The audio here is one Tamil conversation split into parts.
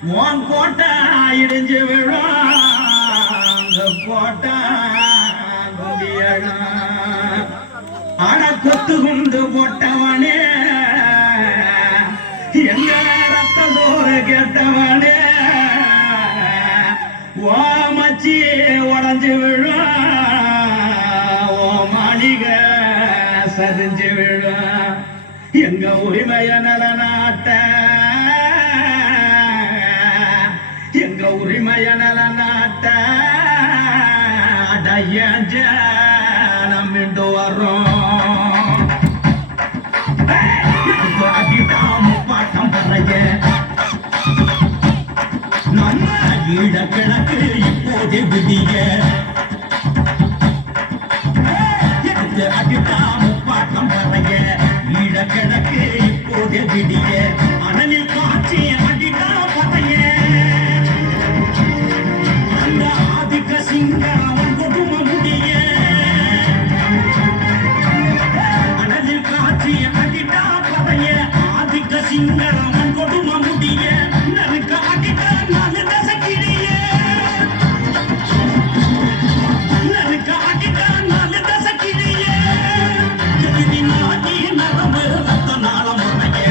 உன் கோட்டை இடிஞ்சு விழும் கோட்டை ஆனா கொத்து குண்டு போட்டவனே எங்க ரத்த சோறு கேட்டவனே ஓ மச்சி உடஞ்சு விழும் ஓ மாளிகை சரிஞ்சு விழும் எங்க உரிமைய நலநாட்ட எங்க உரிமைய நலநாட்ட அடைய நம்மிண்டு வர்றோம் பாட்டம் பறைய நம்ம ஈழ கிழக்கு இப்போது விதிய பாட்டம் பறைய ஈழ கிழக்கு இப்போது விடிய அனலில் காட்சி அடிக்கா பறைய அந்த ஆதிக்க சிங்கம் கொடும முடிய அனலில் காட்சி அடிக்கா பறைய ஆதிக்க சிங்கம் கொடும முடிய நறுக்க அடிக்க நாலு தசக்கிரிய நறுக்க அடிக்க நாலு தசக்கிரிய எதிரி நாடி நரம்பு ரத்த நாளம் முறைய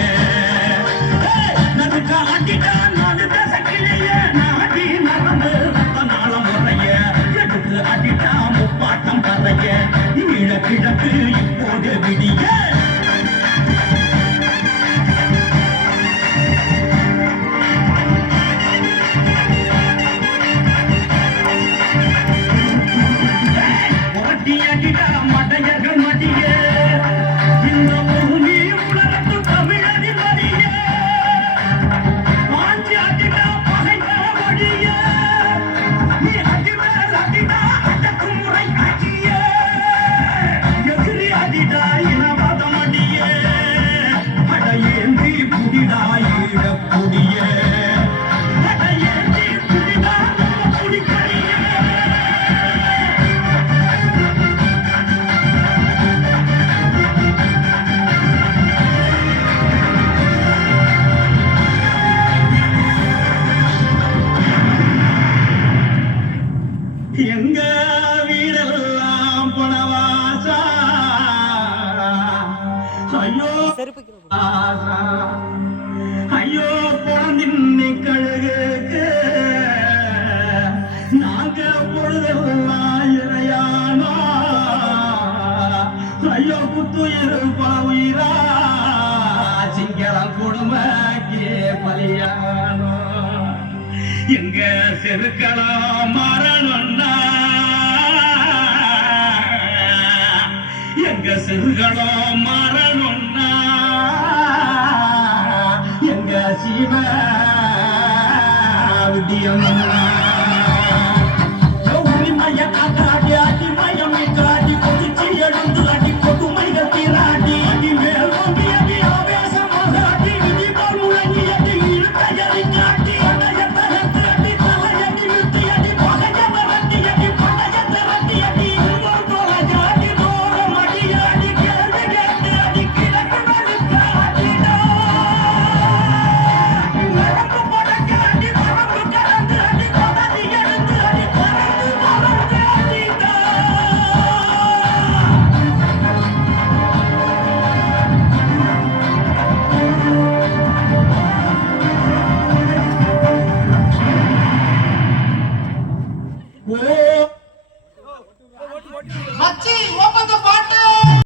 நறுக்க அடிக்க நாலு தசக்கிரிய நாடி நரம்பு ரத்த நாளம் முறைய எடுத்து அடிட்டா முப்பாட்டம் பறைய ஈழ கிழக்கு இப்போது விடிய மடையர்கள் மடிய இந்த பூமி உலகத்து தமிழரின் வழிய ஆட்சி அடிடா பகைவர வழிய நீ அடிமேல் அடிடா அடக்கும் முறை ஆட்சிய எதிரி அடிடா இனவாதம் அடிய அடையேந்தி புடிடா ஈழப்புடிய அடையேந்தி புடிடா புடிக்கடிய எங்க வீடெல்லாம் பணவாசா ஐயோ ஐயோ பொழந்தின்னி கழுகுக்கு நாங்க பொழுதெல்லாம் இறையானோ ஐயோ புத்துயிர் பவுயிரா சிங்களம் குடும்பக்கே பலியானோ எங்க செருக்கலாம் மரணம்னா எங்க செருகளம் மரணம்னா எங்க சிவ வித்தியம் உரிமைய காக்காடி அடிமயம் காட்டி கொதிச்சு எழுந்து அடி கொடுமைகள் திராடி அடி மேல் வந்து அடி ஆவேசமாக அடி விதி போல் முழங்கி அடி இழுத்தையறி காட்டி Machi, open the